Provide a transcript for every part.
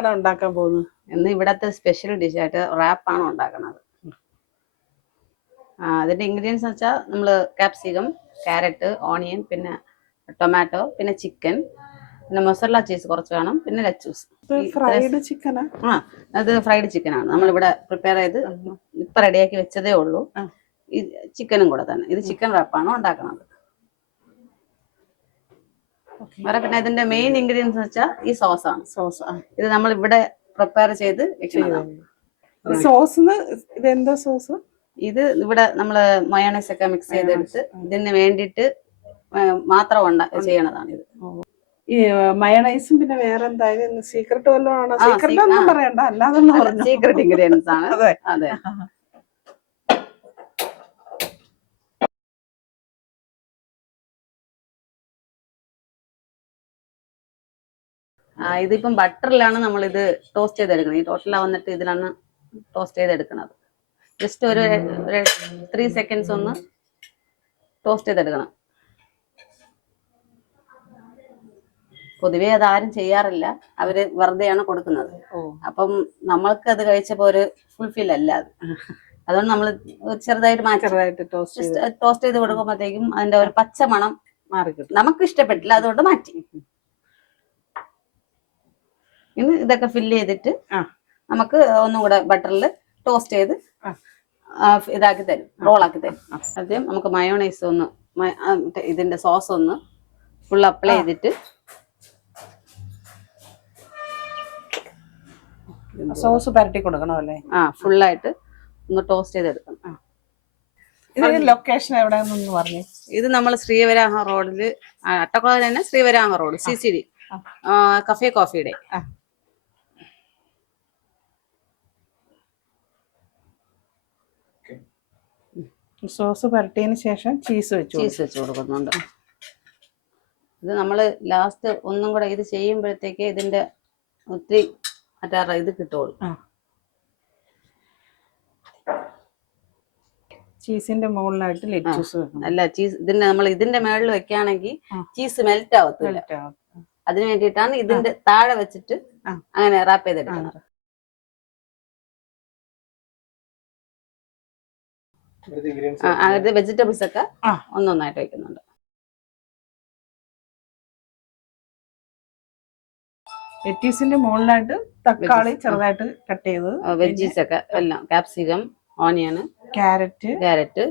എന്താണ് ഉണ്ടാക്കാൻ പോകുന്നത്? ഇന്ന് ഇവിടത്തെ സ്പെഷ്യൽ ഡിഷായിട്ട് റാപ്പാണ് ഉണ്ടാക്കുന്നത്. ആ, അതിന്റെ ഇൻഗ്രീഡിയൻസ് വെച്ചാൽ നമ്മൾ കാപ്സികം ക്യാരറ്റ് ഓണിയൻ പിന്നെ ടൊമാറ്റോ പിന്നെ ചിക്കൻ പിന്നെ മൊസറല ചീസ് കുറച്ച് വേണം പിന്നെ ലച്ചൂസ് ഫ്രൈഡ് ചിക്കൻ ആ? അത് ഫ്രൈഡ് ചിക്കൻ ആണ്. നമ്മളിവിടെ പ്രിപ്പയർ ചെയ്ത് ഇപ്പം റെഡിയാക്കി വെച്ചതേ ഉള്ളൂ. ഈ ചിക്കനും കൂടെ തന്നെ. ഇത് ചിക്കൻ റാപ്പാണ് ഉണ്ടാക്കുന്നത്. വേറെ പിന്നെ ഇതിന്റെ മെയിൻ ഇൻഗ്രീഡിയൻസ് വെച്ചാൽ ഈ സോസ് ആണ്. സോസ് ഇത് നമ്മൾ ഇവിടെ പ്രിപ്പയർ ചെയ്ത് സോസ് ഇത് എന്താ സോസ് ഇത് ഇവിടെ നമ്മൾ മയോണൈസ് ഒക്കെ മിക്സ് ചെയ്തെടുത്ത് ഇതിന് വേണ്ടിയിട്ട് മാത്രം ഉണ്ട ചെയ്യണതാണ് ഇത്. ഈ മയണൈസും പിന്നെ വേറെ എന്തായാലും സീക്രട്ട് വല്ലതും ആണോ? സീക്രട്ട് ഒന്നും. പറയണ്ട അല്ലാതെ സീക്രട്ട് ഇൻഗ്രീഡിയൻസ് ആണ്. അതെ. അതെ. ഇതിപ്പം ബട്ടറിലാണ് നമ്മൾ ഇത് ടോസ്റ്റ് ചെയ്തെടുക്കുന്നത്. ഈ ടോട്ടല വന്നിട്ട് ഇതിലാണ് ടോസ്റ്റ് ചെയ്തെടുക്കുന്നത്. ജസ്റ്റ് ഒരു ത്രീ സെക്കൻഡ്സ് ഒന്ന് ടോസ്റ്റ് ചെയ്തെടുക്കണം. പൊതുവേ അതാരും ചെയ്യാറില്ല. അവർ വെറുതെയാണ് കൊടുക്കുന്നത്. അപ്പം നമ്മൾക്ക് അത് കഴിച്ചപ്പോ ഒരു ഫുൾഫിൽ അല്ല അത്. അതുകൊണ്ട് നമ്മൾ ചെറുതായിട്ട് മാറ്റി ചെറുതായിട്ട് ടോസ്റ്റ് ചെയ്ത്. ടോസ്റ്റ് ചെയ്ത് കൊടുക്കുമ്പോഴത്തേക്കും അതിന്റെ ഒരു പച്ച മണം മാറി നമുക്ക് ഇഷ്ടപ്പെട്ടില്ല. അതുകൊണ്ട് മാറ്റി. ഇനി ഇതൊക്കെ ഫില്ല് ചെയ്തിട്ട്. നമുക്ക് ഒന്നും കൂടെ ബട്ടറിൽ ടോസ്റ്റ് ചെയ്ത് ഇതാക്കി തരും റോളാക്കി തരും. ആദ്യം നമുക്ക് മയോണൈസ് ഒന്ന് ഇതിന്റെ സോസ് ഒന്ന് ഫുൾ അപ്ലൈ ചെയ്തിട്ട് സോസ് പരട്ടി കൊടുക്കണം അല്ലേ? ആ ഫുള്ളായിട്ട് ഒന്ന് ടോസ്റ്റ് ചെയ്തെടുക്കണം. ലൊക്കേഷൻ എവിടെയാണെന്ന് പറഞ്ഞു. ഇത് നമ്മൾ ശ്രീവരാഹ റോഡിൽ അട്ടക്കുളം തന്നെ Sreevaraha road C C D. Cafe കോഫിയുടെ sauce പുരട്ടിയതിന് ശേഷം ചീസ് വെച്ചു ചീസ് വെച്ച് കൊടുക്കുന്നുണ്ട്. ഇത് നമ്മൾ ലാസ്റ്റ് ഒന്നും കൂടെ ഇത് ചെയ്യുമ്പോഴത്തേക്ക് ഇതിന്റെ ഒത്തിരി അറ്റാറ ഇത് കിട്ടുള്ളൂ. ചീസിന്റെ മുകളിലായിട്ട് ലെറ്റൂസ് വെക്കണം. അല്ല ചീസ് ഇതിന്റെ നമ്മൾ ഇതിന്റെ മുകളിൽ വെക്കുകയാണെങ്കിൽ. ചീസ് മെൽറ്റ് ആവത്തില്ല. അതിന് വേണ്ടിയിട്ടാണ് ഇതിന്റെ താഴെ വെച്ചിട്ട് അങ്ങനെ റാപ്പ് ചെയ്തെടുക്കുന്നത്. ആ, അത് വെജിറ്റബിൾസ് ഒക്കെ ഒന്നൊന്നായിട്ട് വെക്കുന്നുണ്ട് ലെറ്റീസിന്റെ മുകളിലായിട്ട് തക്കാളി ചെറുതായിട്ട് കട്ട് ചെയ്ത് വെജീസ് ഒക്കെ എല്ലാം. കാപ്സിക്കം ഓണിയൻ ക്യാരറ്റ് ക്യാരറ്റ്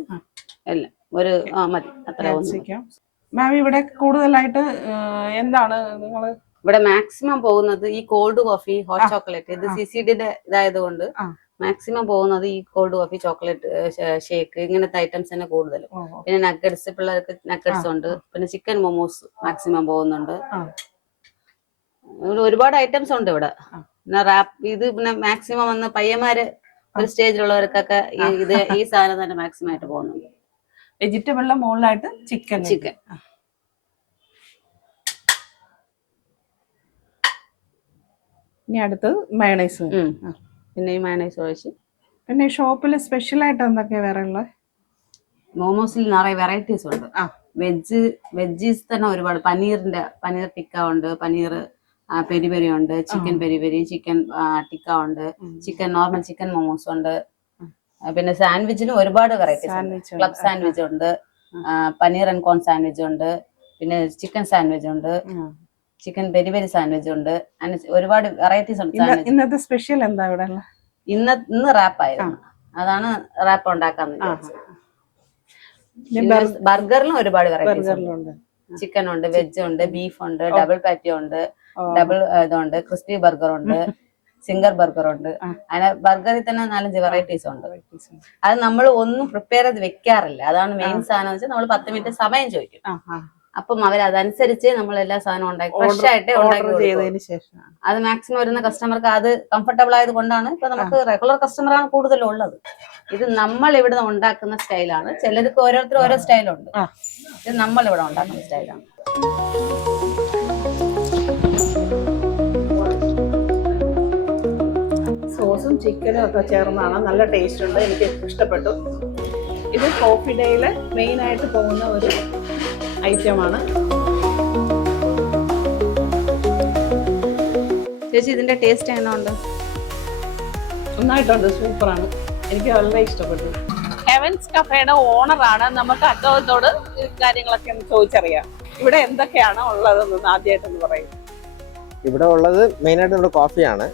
എല്ലാം. ഒരു ആ മതി. അത്ര മാം ഇവിടെ കൂടുതലായിട്ട് എന്താണ് നിങ്ങൾ ഇവിടെ മാക്സിമം പോകുന്നത് ഈ കോൾഡ് കോഫി ഹോട്ട് ചോക്ലേറ്റ് ഇത്. സി സി ഇതായതുകൊണ്ട് ആ. മാക്സിമം പോകുന്നത് ഈ കോൾഡ് കോഫി ചോക്ലേറ്റ് ഷേക്ക് ഇങ്ങനത്തെ ഐറ്റംസ് തന്നെ കൂടുതൽ പിന്നെ നഗറ്റ്സ് പിള്ളേർക്ക് നഗറ്റ്സ് ഉണ്ട്. പിന്നെ ചിക്കൻ മോമോസ് മാക്സിമം പോകുന്നുണ്ട്. ഒരുപാട് ഐറ്റംസ് ഉണ്ട് ഇവിടെ. പിന്നെ റാപ്പ് ഇത് പിന്നെ മാക്സിമം വന്ന് പയ്യന്മാര് ഒരു സ്റ്റേജിലുള്ളവർക്കൊക്കെ. ഇത് ഈ സാധനം തന്നെ മാക്സിമം ആയിട്ട് പോകുന്നുണ്ട്. വെജിറ്റബിളിന്റെ മുകളിലായിട്ട് ചിക്കൻ ചിക്കൻ ഇനി അടുത്തത് മയണൈസ്. പിന്നെ ഈ മയണൈസ് ഒഴിച്ച്. പിന്നെ ഷോപ്പിൽ സ്പെഷ്യൽ ആയിട്ട് എന്തൊക്കെയാ വേറെ ഉള്ളത് മോമോസിൽ നിറയെ വെറൈറ്റീസ് ഉണ്ട്. ആ. വെജ് വെജീസ് തന്നെ ഒരുപാട്. പനീറിന്റെ പനീർ ടിക്ക ഉണ്ട് പനീർ പെരി പെരി ഉണ്ട് chicken peri peri chicken tikka ഉണ്ട് ചിക്കൻ നോർമൽ ചിക്കൻ മോമോസ് ഉണ്ട്. പിന്നെ സാൻഡ്വിച്ചിലും ഒരുപാട് വെറൈറ്റീസ് ഉണ്ട്. ക്ലബ് സാൻഡ്വിച്ച് ഉണ്ട്. പനീർ ആൻഡ് കോൺ സാൻഡ്വിച്ച് ഉണ്ട്. പിന്നെ ചിക്കൻ സാൻഡ്വിച്ച് ഉണ്ട്. ചിക്കൻ പെരി പെരി സാൻഡ്വിച്ച് ഉണ്ട്. ഒരുപാട് വെറൈറ്റീസ് ഉണ്ട് സാൻഡ്വിച്ച്. ഇന്നത്തെ സ്പെഷ്യൽ എന്താ ഇവിടെ? ഇന്ന് ഇന്ന് റാപ്പ് ആയിരുന്നു. അതാണ് റാപ്പ് ഉണ്ടാക്കാന്ന്. വിചാരിച്ചത്. പിന്നെ ബർഗറിലും ഒരുപാട് വെറൈറ്റീസ് ഉണ്ട്. ചിക്കൻ ഉണ്ട്. വെജ് ഉണ്ട് ബീഫ് ഉണ്ട് ഡബിൾ പാറ്റി ഉണ്ട് ഡബിൾ ഇതുണ്ട് ക്രിസ്പി ബർഗർ ഉണ്ട് സിംഗർ ബർഗർ ഉണ്ട്. അങ്ങനെ ബർഗറിൽ തന്നെ നാലഞ്ച് വെറൈറ്റീസ് ഉണ്ട്. അത് നമ്മൾ ഒന്നും പ്രിപ്പയർ ചെയ്ത് വെക്കാറില്ല. അതാണ് മെയിൻ സാധനം വെച്ചാൽ നമ്മൾ പത്ത് മിനിറ്റ് സമയം ചോദിക്കും. അപ്പം അവർ അതനുസരിച്ച് നമ്മൾ എല്ലാ സാധനവും ഉണ്ടാക്കി ഫ്രഷ് ആയിട്ട് ഉണ്ടാക്കി. ശേഷം അത് മാക്സിമം വരുന്ന കസ്റ്റമർക്ക് അത് കംഫർട്ടബിൾ ആയത് കൊണ്ടാണ് ഇപ്പൊ നമുക്ക് റെഗുലർ കസ്റ്റമർ ആണ് കൂടുതലും ഉള്ളത് ഇത് നമ്മൾ ഇവിടെ ഉണ്ടാക്കുന്ന സ്റ്റൈലാണ് ചിലർക്ക് ഓരോരുത്തർ ഓരോ സ്റ്റൈലുണ്ട് ഉണ്ട്. ഇത് നമ്മൾ ഇവിടെ ഉണ്ടാക്കുന്ന സ്റ്റൈലാണ് സോസും ചിക്കനും ഒക്കെ ചേർന്നാണ് നല്ല ടേസ്റ്റ് ഉണ്ട്. എനിക്ക് ഇഷ്ടപ്പെട്ടു. ഇത് കോഫി ഡേയിൽ മെയിൻ ആയിട്ട് പോകുന്ന ഒരു ഐറ്റമാണ്. ചേച്ചി ഇതിന്റെ ടേസ്റ്റ് എങ്ങനെ ഉണ്ട് നന്നായിട്ടുണ്ട്. സൂപ്പറാണ്. എനിക്ക് വളരെ ഇഷ്ടപ്പെട്ടു. ഹെവൻസ് കഫേയുടെ ഓണറാണ് നമുക്ക് അദ്ദേഹത്തോട് കാര്യങ്ങളൊക്കെ ഒന്ന് ചോദിച്ചറിയാം. ഇവിടെ എന്തൊക്കെയാണ് ഉള്ളതെന്ന് ആദ്യമായിട്ടൊന്ന് പറയും. ഇവിടെ ഉള്ളത് മെയിനായിട്ട് നമ്മുടെ കോഫിയാണ്.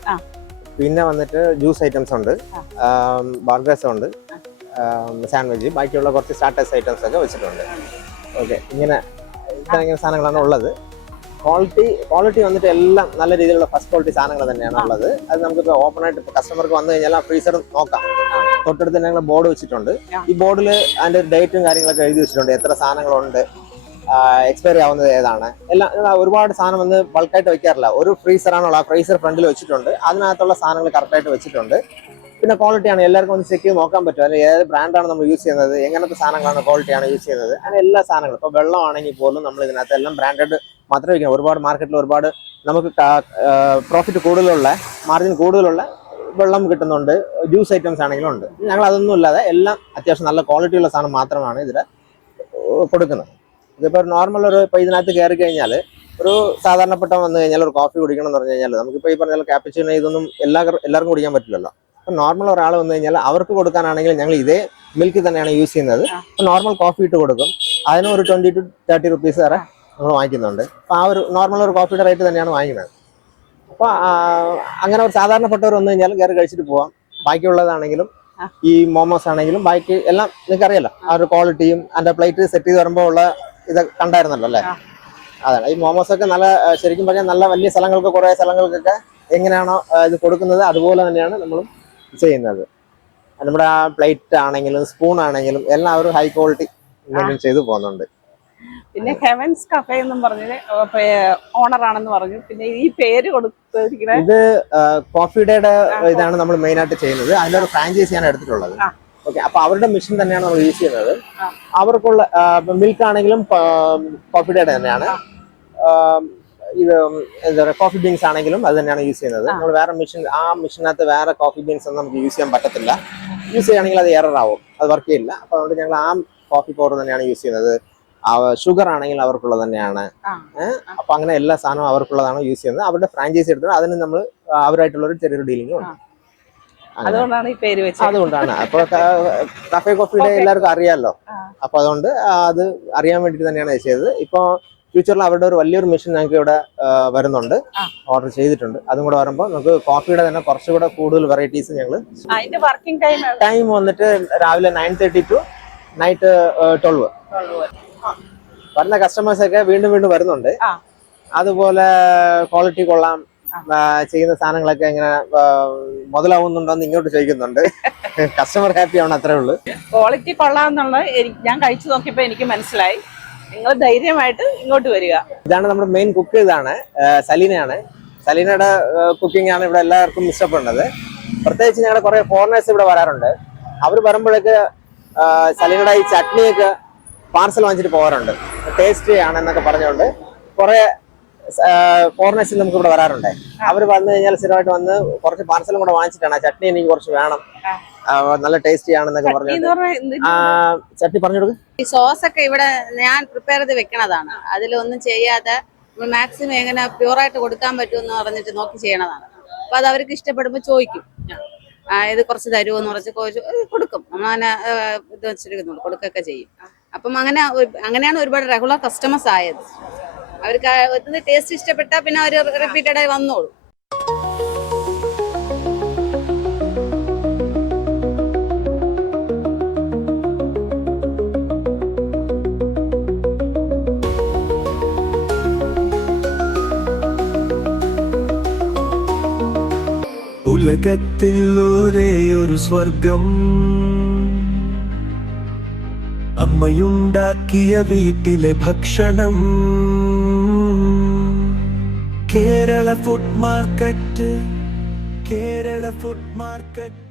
പിന്നെ വന്നിട്ട് ജ്യൂസ് ഐറ്റംസ് ഉണ്ട്. ബർഗേഴ്സ് ഉണ്ട്. സാൻഡ്വിച്ച് ബാക്കിയുള്ള കുറച്ച് സ്റ്റാർട്ടേഴ്സ് ഐറ്റംസ് ഒക്കെ വെച്ചിട്ടുണ്ട്. ഓക്കെ ഇങ്ങനെ ഇങ്ങനെ സാധനങ്ങളാണ് ഉള്ളത്. ക്വാളിറ്റി ക്വാളിറ്റി വന്നിട്ട് എല്ലാം നല്ല രീതിയിലുള്ള ഫസ്റ്റ് ക്വാളിറ്റി സാധനങ്ങൾ തന്നെയാണ് ഉള്ളത്. അത് നമുക്ക് ഓപ്പൺ ആയിട്ട് കസ്റ്റമർക്ക് വന്നു കഴിഞ്ഞാൽ ഫ്രീസർ നോക്കാം. തൊട്ടടുത്ത് തന്നെ ഞങ്ങൾ ബോർഡ് വെച്ചിട്ടുണ്ട്. ഈ ബോർഡിൽ അതിന്റെ ഡേറ്റും കാര്യങ്ങളൊക്കെ എഴുതി വെച്ചിട്ടുണ്ട്. എത്ര സാധനങ്ങളുണ്ട് എക്സ്പയറി ആവുന്നത് ഏതാണ്. എല്ലാം ഒരുപാട് സാധനം വന്ന് ബൾക്കായിട്ട് വെക്കാറില്ല ഒരു ഫ്രീസർ ആ ഫ്രീസർ ഫ്രണ്ടിൽ വെച്ചിട്ടുണ്ട്. അതിനകത്തുള്ള സാധനങ്ങൾ കറക്റ്റായിട്ട് വെച്ചിട്ടുണ്ട്. പിന്നെ ക്വാളിറ്റിയാണ് എല്ലാവർക്കും ഒന്ന് ചെക്ക് നോക്കാൻ പറ്റും. അല്ലെങ്കിൽ ഏത് ബ്രാൻഡാണ് നമ്മൾ യൂസ് ചെയ്യുന്നത് എങ്ങനത്തെ സാധനങ്ങളാണ് ക്വാളിറ്റിയാണ് യൂസ് ചെയ്യുന്നത് അങ്ങനെ എല്ലാ സാധനങ്ങളും. ഇപ്പോൾ വെള്ളമാണെങ്കിൽ പോലും നമ്മൾ ഇതിനകത്ത് എല്ലാം ബ്രാൻഡഡ് മാത്രമേ വയ്ക്കണം ഒരുപാട് മാർക്കറ്റിൽ ഒരുപാട് നമുക്ക് പ്രോഫിറ്റ് കൂടുതലുള്ള മാർജിൻ കൂടുതലുള്ള വെള്ളം കിട്ടുന്നുണ്ട് ജ്യൂസ് ഐറ്റംസ് ആണെങ്കിലും ഉണ്ട്. ഞങ്ങൾ അതൊന്നും ഇല്ലാതെ എല്ലാം അത്യാവശ്യം നല്ല ക്വാളിറ്റിയുള്ള സാധനം മാത്രമാണ് ഇതിൽ കൊടുക്കുന്നത്. ഇതിപ്പോൾ നോർമൽ ഒരു ഇപ്പോൾ ഇതിനകത്ത് കയറി കഴിഞ്ഞാൽ ഒരു സാധാരണപ്പെട്ട വന്നു കഴിഞ്ഞാൽ ഒരു കോഫി കുടിക്കണം എന്ന് പറഞ്ഞു കഴിഞ്ഞാൽ നമുക്കിപ്പോൾ ഈ പറഞ്ഞ ക്യാപ്പിച്ചിനോ ഇതൊന്നും എല്ലാ എല്ലാവർക്കും കുടിക്കാൻ പറ്റില്ലല്ലോ. അപ്പം നോർമൽ ഒരാൾ വന്നു കഴിഞ്ഞാൽ അവർക്ക് കൊടുക്കാനാണെങ്കിൽ ഞങ്ങൾ ഇതേ മിൽക്ക് തന്നെയാണ് യൂസ് ചെയ്യുന്നത്. നോർമൽ കോഫി ഇട്ട് കൊടുക്കും. അതിനും ഒരു ട്വന്റി ടു തേർട്ടി റുപ്പീസ് വരെ നമ്മൾ വാങ്ങിക്കുന്നുണ്ട്. അപ്പോൾ ആ ഒരു നോർമൽ ഒരു കോഫിയുടെ റേറ്റ് തന്നെയാണ് വാങ്ങിക്കുന്നത്. അപ്പോൾ അങ്ങനെ ഒരു സാധാരണപ്പെട്ടവർ വന്നു കഴിഞ്ഞാൽ കയറി കഴിച്ചിട്ട് പോവാം. ബാക്കിയുള്ളതാണെങ്കിലും. ഈ മോമോസ് ആണെങ്കിലും ബാക്കി എല്ലാം നിങ്ങൾക്ക് അറിയാലോ ആ ഒരു ക്വാളിറ്റിയും അതിന്റെ പ്ലേറ്റ് സെറ്റ് ചെയ്ത് വരുമ്പോൾ ഉള്ള ഇത് കണ്ടായിരുന്നല്ലോ അല്ലേ? അതാണ്. ഈ മോമോസ് ഒക്കെ നല്ല ശരിക്കും പറഞ്ഞാൽ നല്ല വലിയ സ്ഥലങ്ങൾക്ക് കുറേ സ്ഥലങ്ങൾക്കൊക്കെ എങ്ങനെയാണോ ഇത് കൊടുക്കുന്നത് അതുപോലെ തന്നെയാണ് നമ്മളും ചെയ്യുന്നത്. നമ്മുടെ ആ പ്ലേറ്റ് ആണെങ്കിലും സ്പൂൺ ആണെങ്കിലും എല്ലാം ഒരു ഹൈ ക്വാളിറ്റി ഇൻവെന്റും ചെയ്തു പോകുന്നുണ്ട്. പിന്നെ ഹെവൻസ് കഫേ എന്നും പറഞ്ഞത് ഓണറാണെന്ന് പറഞ്ഞു. പിന്നെ ഈ പേര് കൊടുത്തിരിക്കുന്നത് ഇത് കോഫി ഡേയുടെ ഇതാണ് നമ്മൾ മെയിൻ ആയിട്ട് ചെയ്യുന്നത്. അതിലൊരു ഫ്രാഞ്ചൈസിയാണ് എടുത്തിട്ടുള്ളത്. ഓക്കെ അപ്പൊ അവരുടെ മിഷൻ തന്നെയാണ് നമ്മൾ യൂസ് ചെയ്യുന്നത്. അവർക്കുള്ള മിൽക്ക് ആണെങ്കിലും കോഫി ഡേയുടെ തന്നെയാണ്. ഇത് എന്താ പറയുക കോഫി ബീൻസ് ആണെങ്കിലും അത് തന്നെയാണ് യൂസ് ചെയ്യുന്നത്. നമ്മൾ വേറെ മെഷീൻ ആ മെഷീനകത്ത് വേറെ കോഫി ബീൻസ് ഒന്നും നമുക്ക് യൂസ് ചെയ്യാൻ പറ്റത്തില്ല. യൂസ് ചെയ്യുകയാണെങ്കിൽ അത് എറർ ആവും. അത് വർക്ക് ചെയ്യില്ല. അപ്പൊ അതുകൊണ്ട് ഞങ്ങൾ ആ കോഫി പൗഡർ തന്നെയാണ് യൂസ് ചെയ്യുന്നത്. ഷുഗർ ആണെങ്കിൽ അവർക്കുള്ളത് തന്നെയാണ്. അപ്പൊ അങ്ങനെ എല്ലാ സാധനവും അവർക്കുള്ളതാണ് യൂസ് ചെയ്യുന്നത്. അവരുടെ ഫ്രാഞ്ചൈസി എടുത്തത് അതിന് നമ്മൾ അവരായിട്ടുള്ള ഒരു ചെറിയൊരു ഡീലിംഗ് ഉണ്ട്. അതുകൊണ്ടാണ് ഈ പേര് വെച്ചത്. അതുകൊണ്ടാണ്. അപ്പൊ കഫേ കോഫിയുടെ എല്ലാവർക്കും അറിയാലോ. ആ. അപ്പൊ അതുകൊണ്ട് അത് അറിയാൻ വേണ്ടിട്ട് തന്നെയാണ് ചെയ്തത്. ഇപ്പൊ ഫ്യൂച്ചറിൽ അവരുടെ ഒരു വലിയൊരു മെഷീൻ ഞങ്ങൾക്ക് ഇവിടെ വരുന്നുണ്ട്. ഓർഡർ ചെയ്തിട്ടുണ്ട്. അതും കൂടെ വരുമ്പോൾ നമുക്ക് കോഫിയുടെ തന്നെ കുറച്ചുകൂടെ കൂടുതൽ വെറൈറ്റീസ് ഞങ്ങൾ ടൈം വന്നിട്ട് രാവിലെ nine thirty to night twelve വരുന്ന കസ്റ്റമേഴ്സ് ഒക്കെ വീണ്ടും വീണ്ടും വരുന്നുണ്ട്. അതുപോലെ ക്വാളിറ്റി കൊള്ളാം. ചെയ്യുന്ന സാധനങ്ങളൊക്കെ ഇങ്ങനെ ആ, മുതലാവുന്നുണ്ടോ എന്ന് ഇങ്ങോട്ട് ചോദിക്കുന്നുണ്ട്. കസ്റ്റമർ ഹാപ്പി ആവണം അത്രേ ഉള്ളൂ. ക്വാളിറ്റി കൊള്ളാം എന്നുള്ളത് ഞാൻ കഴിച്ചു നോക്കിയപ്പോൾ എനിക്ക് മനസ്സിലായി. നിങ്ങൾ ധൈര്യമായിട്ട് ഇങ്ങോട്ട് വരിക. ഇതാണ് നമ്മുടെ മെയിൻ കുക്ക് ഇതാണ് സലീനയാണ്. സലീനയുടെ കുക്കിംഗ് ആണ് ഇവിടെ എല്ലാവർക്കും ഇഷ്ടപ്പെടുന്നത്. പ്രത്യേകിച്ച് ഞങ്ങളുടെ കുറെ ഫോറിനേഴ്സ് ഇവിടെ വരാറുണ്ട്. അവർ വരുമ്പോഴേക്ക് സലീനയുടെ ഈ ചട്നിയൊക്കെ പാർസൽ വാങ്ങിച്ചിട്ട് പോകാറുണ്ട്. ടേസ്റ്റി ആണെന്നൊക്കെ പറഞ്ഞുകൊണ്ട് കുറെ ഫോറിനേഴ്സ് നമുക്ക് ഇവിടെ വരാറുണ്ട്. അവർ വന്നു കഴിഞ്ഞാൽ സ്ഥിരമായിട്ട് വന്ന് കുറച്ച് പാർസലും കൂടെ വാങ്ങിച്ചിട്ടാണ് ആ ചട്നി എനിക്ക് കുറച്ച് വേണം. നല്ല ടേസ്റ്റി ആണെന്നൊക്കെ പറഞ്ഞു ചട്നി പറഞ്ഞു കൊടുക്കും ഈ സോസ് ഒക്കെ ഇവിടെ ഞാൻ പ്രിപ്പയർ ചെയ്ത് വെക്കണതാണ്. അതിലൊന്നും ചെയ്യാതെ മാക്സിമം എങ്ങനെ പ്യൂറായിട്ട് കൊടുക്കാൻ പറ്റുമെന്ന് പറഞ്ഞിട്ട് നോക്കി ചെയ്യണതാണ്. അപ്പൊ അത് അവർക്ക് ഇഷ്ടപ്പെടുമ്പോൾ ചോദിക്കും. ഇത് കുറച്ച് തരുമോ എന്ന് പറഞ്ഞ് ചോദിച്ചു കൊടുക്കും. നമ്മൾ അങ്ങനെ ഇത് വെച്ചിരിക്കുന്നുള്ളൂ കൊടുക്കൊക്കെ ചെയ്യും. അപ്പം അങ്ങനെ അങ്ങനെയാണ് ഒരുപാട് റെഗുലർ കസ്റ്റമേഴ്സ് ആയത്. അവർക്ക് ടേസ്റ്റ് ഇഷ്ടപ്പെട്ടാൽ പിന്നെ അവർ റിപ്പീറ്റഡായി വന്നോളൂ. ഉലകത്തിൽ ഒരേ ഒരു സ്വർഗം അമ്മയുണ്ടാക്കിയ വീട്ടിലെ ഭക്ഷണം Kerala food market Kerala food market